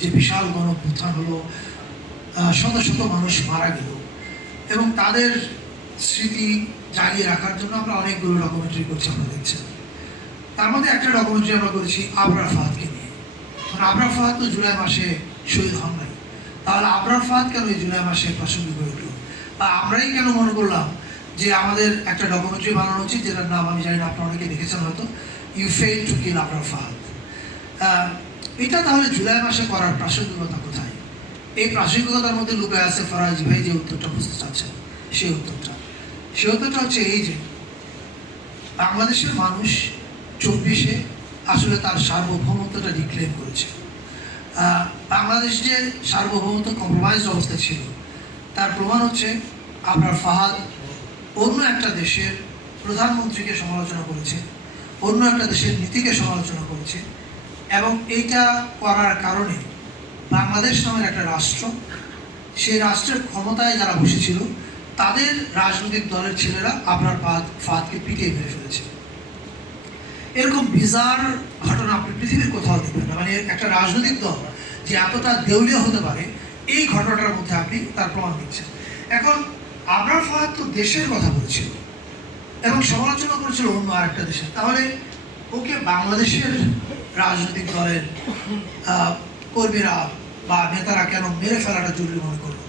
যে বিশাল গণঅভ্যুত্থান হলো, শত শত মানুষ মারা গেল, এবং তাদের স্মৃতি জাগিয়ে রাখার জন্য আমরা অনেকগুলো ডকুমেন্টারি করছি, আমরা দেখছেন। তার মধ্যে একটা ডকুমেন্টারি আমরা করেছি আবরার ফাহাদকে নিয়ে। কারণ আবরার ফাহাদ তো জুলাই মাসে শহীদ হন নাই, তাহলে আবরার ফাহাদ কেন এই জুলাই মাসে প্রাসঙ্গিক হয়ে উঠল? বা আমরাই কেন মনে করলাম যে আমাদের একটা ডকুমেন্টারি বানানো উচিত, যেটার নাম আমি জানি না, আপনারা অনেকে দেখেছেন হয়তো, you fail to kill Abrar Fahad. এটা তাহলে জুলাই মাসে করার প্রাসঙ্গিকতা কোথায়? এই প্রাসঙ্গিকতার মধ্যে লুকায় আছে ফরাজি ভাই যে উত্তরটা বুঝতে চাচ্ছেন, সেই উত্তরটা হচ্ছে এই যে বাংলাদেশের মানুষ 24-এ আসলে তার সার্বভৌমত্বটা ডিক্লেয়ার করেছে। বাংলাদেশ যে সার্বভৌমত্ব কম্প্রোমাইজ অবস্থা ছিল, তার প্রমাণ হচ্ছে আবরার ফাহাদ অন্য একটা দেশের প্রধানমন্ত্রীকে সমালোচনা করেছে, অন্য একটা দেশের নীতিকে সমালোচনা করেছে, এবং এইটা করার কারণে বাংলাদেশ নামের একটা রাষ্ট্র, সেই রাষ্ট্রের ক্ষমতায় যারা বসেছিল তাদের রাজনৈতিক দলের ছেলেরা আবরার ফাহাদকে পিটিয়ে মেরে ফেলেছে। এরকম বিজার ঘটনা আপনি পৃথিবীর কোথাও দেখবেন না। মানে একটা রাজনৈতিক দল যে এতটা দেউলিয়া হতে পারে, এই ঘটনাটার মধ্যে আপনি তার প্রমাণ দিচ্ছেন। এখন আবরার ফাহাদ তো দেশের কথা বলেছিল এবং সমালোচনা করেছিল অন্য আরেকটা দেশের, তাহলে ওকে বাংলাদেশের রাজনৈতিক দলের কর্মীরা বা নেতারা কেন মেরে ফেলাটা জরুরি মনে করলো?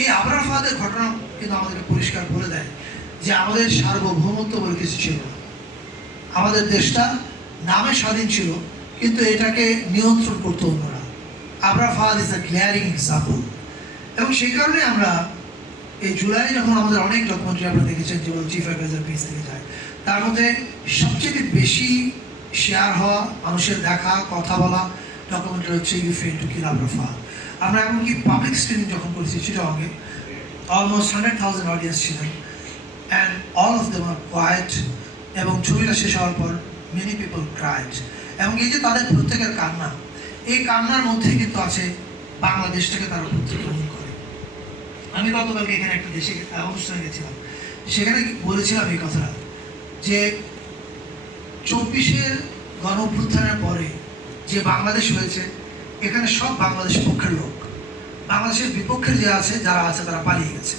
এই আবরার ফাহাদের ঘটনা কিন্তু আমাদেরকে পরিষ্কার বলে দেয় যে আমাদের সার্বভৌমত্ব বলে কিছু ছিল না। আমাদের দেশটা নামে স্বাধীন ছিল, কিন্তু এটাকে নিয়ন্ত্রণ করতো অন্যরা। Abrar Fahad is a glaring example. এবং সেই কারণে আমরা এই জুলাই যখন আমাদের অনেক ডকুমেন্টারি আপনারা দেখেছেন যেগুলো চিফ অ্যাডভাইজার পেজ থেকে যায়, তার মধ্যে সবচেয়ে বেশি শেয়ার হওয়া, মানুষের দেখা, কথা বলা ডকুমেন্টারি হচ্ছে you fail to kill Abrar Fahad. আমরা এমনকি পাবলিক স্ক্রিনিং যখন করেছি চিটাগংয়ে, অলমোস্ট 100,000 অডিয়েন্স ছিলেন, and all of them are quiet, এবং ছবিটা শেষ হওয়ার পর মেনি পিপল ক্রাইড। এবং এই যে তাদের প্রত্যেকের কান্না, এই কান্নার মধ্যে কিন্তু আছে বাংলাদেশটাকে তারা প্রতিক্রমণ করে। আমি গতকালকে এখানে একটা দেশে অনুষ্ঠানে গেছিলাম, সেখানে বলেছিলাম এই কথাটা যে 24-এর গণঅভ্যুত্থানের পরে যে বাংলাদেশ হয়েছে, এখানে সব বাংলাদেশ পক্ষের লোক। বাংলাদেশের বিপক্ষের যে আছে, যারা আছে তারা পালিয়ে গেছে।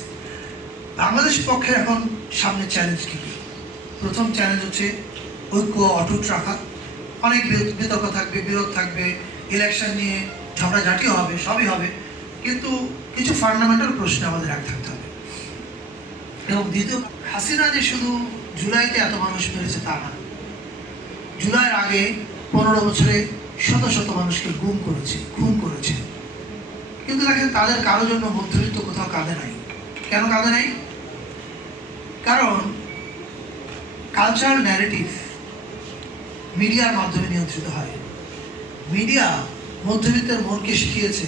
বাংলাদেশ পক্ষের এখন সামনে চ্যালেঞ্জ কী? প্রথম চ্যালেঞ্জ হচ্ছে ঐক্য অটুট রাখা। অনেক বিতর্ক থাকবে, বিরোধ থাকবে, ইলেকশন নিয়ে ঝগড়াঝাটিও হবে, সবই হবে, কিন্তু কিছু ফান্ডামেন্টাল প্রশ্নে আমাদের এক থাকতে হবে। এবং দ্বিতীয়, হাসিনা যে শুধু জুলাইতে এত মানুষ মেরেছে তা না, জুলাইয়ের আগে 15 বছরে শত শত মানুষকে গুম করেছে, খুন করেছে। কিন্তু দেখেন তাদের কারোর জন্য মধ্যবিত্ত কোথাও কাঁদে নাই। কেন কাঁদে নাই? কারণ কালচারাল ন্যারেটিভ মিডিয়ার মাধ্যমে নিয়ন্ত্রিত হয়। মিডিয়া মধ্যবিত্তের মনকে শিখিয়েছে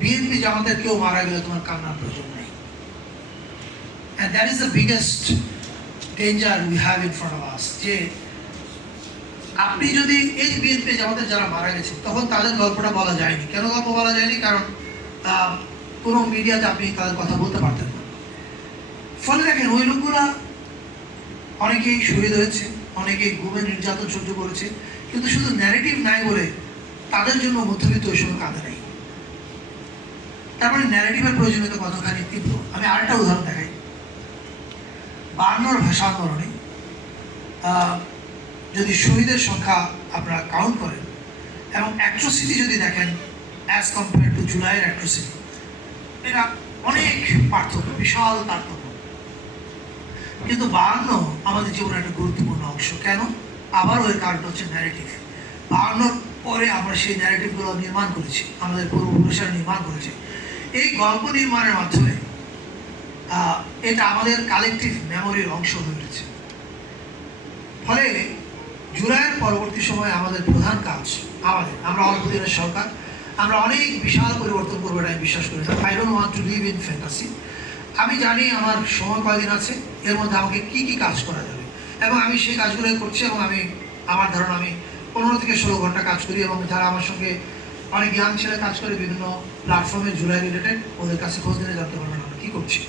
বিএনপি জামাতের কেউ মারা গেলে তোমার কান্নার প্রয়োজন নেই। And that is the biggest danger we have in front of us. যে আপনি যদি এই বিএনপি জামাতের যারা মারা গেছে, তখন তাদের গল্পটা বলা যায়নি। কেন গল্প বলা যায়নি? কারণ কোনো মিডিয়াতে আপনি তাদের কথা বলতে পারতেন না। ফলে দেখেন ওই লোকগুলা অনেকেই শহীদ হয়েছে, অনেকেই গুমের নির্যাতন সহ্য করেছে, কিন্তু শুধু ন্যারেটিভ নাই বলে তাদের জন্য মধ্যবিত্ত ওই সময় কাঁদে নাই। তারপরে ন্যারেটিভের প্রয়োজনীয়তা কতখানি তীব্র। আমি আরেকটা উদাহরণ দেখাই। 52 ভাষা আন্দোলনে যদি শহীদের সংখ্যা আপনারা কাউন্ট করেন এবং অ্যাট্রোসিটি যদি দেখেন অ্যাজ কম্পেয়ার টু জুলাইয়ের অ্যাট্রোসিটি, এটা অনেক পার্থক্য, বিশাল পার্থক্য। কিন্তু 52 আমাদের জীবনের একটা গুরুত্বপূর্ণ অংশ। কেন? আবারও এর কারণটা হচ্ছে ন্যারেটিভ। 52 পরে আমরা সেই ন্যারেটিভগুলো নির্মাণ করেছি, আমাদের পূর্বপুরুষেরা নির্মাণ করেছে। এই গল্প নির্মাণের মাধ্যমে এটা আমাদের কালেকটিভ মেমোরির অংশ হয়ে উঠেছে। ফলে জুলাইয়ের পরবর্তী সময়ে আমাদের প্রধান কাজ, আমরা অল্প দিনের সরকার, আমরা অনেক বিশাল পরিবর্তন করবো এটা আমি বিশ্বাস করি। I don't want to live in fantasy. আমি জানি আমার সময় কয়দিন আছে, এর মধ্যে আমাকে কি কি কাজ করা যাবে, এবং আমি সেই কাজগুলো করছি। এবং আমার ধারণা আমি 15 থেকে 16 ঘন্টা কাজ করি, এবং যারা আমার সঙ্গে অনেক ইয়াং ছেলে কাজ করে বিভিন্ন প্ল্যাটফর্মে জুলাই রিলেটেড, ওদের কাছে খোঁজ নিয়ে জানতে পারবেন আমরা কী করছি।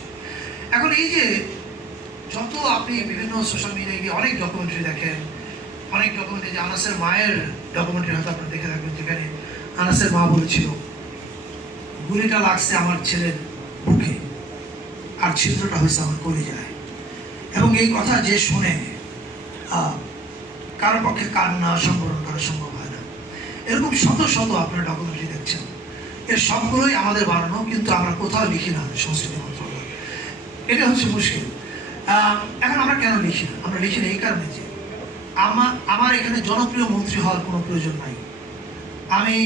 এখন এই যে যত আপনি বিভিন্ন সোশ্যাল মিডিয়ায় গিয়ে অনেক ডকুমেন্টারি দেখেন, অনেক ডকুমেন্টারি, যে আনাসের মায়ের ডকুমেন্টারি হয়তো আপনারা দেখে থাকবেন, যেখানে আনাসের মা বলেছিল, গুলিটা লাগছে আমার ছেলের বুকে আর ছিদ্রটা হয়েছে আমার কলিজায়। এবং এই কথা যে শুনে কারোর পক্ষে কান্না সম্বরণ করা সম্ভব হয় না। এরকম শত শত আপনার ডকুমেন্টারি দেখছেন, এর সবগুলোই আমাদের বানানো, কিন্তু আমরা কোথাও লিখি না সংস্কৃতি মন্ত্রণালয়। এটা হচ্ছে মুশকিল। এখন আমরা কেন লিখি না? আমরা লিখি না এই কারণে যে আমার এখানে জনপ্রিয় মন্ত্রী হওয়ার কোনো প্রয়োজন নাই। আমি